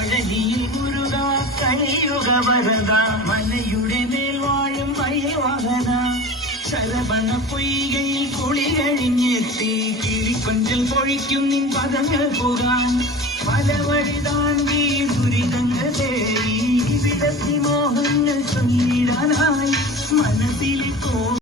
പഴനിയിൽ മുരുക കലിയുഗ വരദ മലയുടെ മേൽ വാഴും വയവാഹന ശരവണ പൊയ്കയിൽ കുളി കഴിഞ്ഞെത്തി കിളിക്കൊഞ്ചൽ പൊഴിക്കും നിൻ പദങ്ങൾ പോകാൻ പല വഴി താണ്ടി ദുരിതങ്ങൾ തേടി വിധത്തി മോഹങ്ങൾ ചൊല്ലിടാനായി മനസ്സിൽ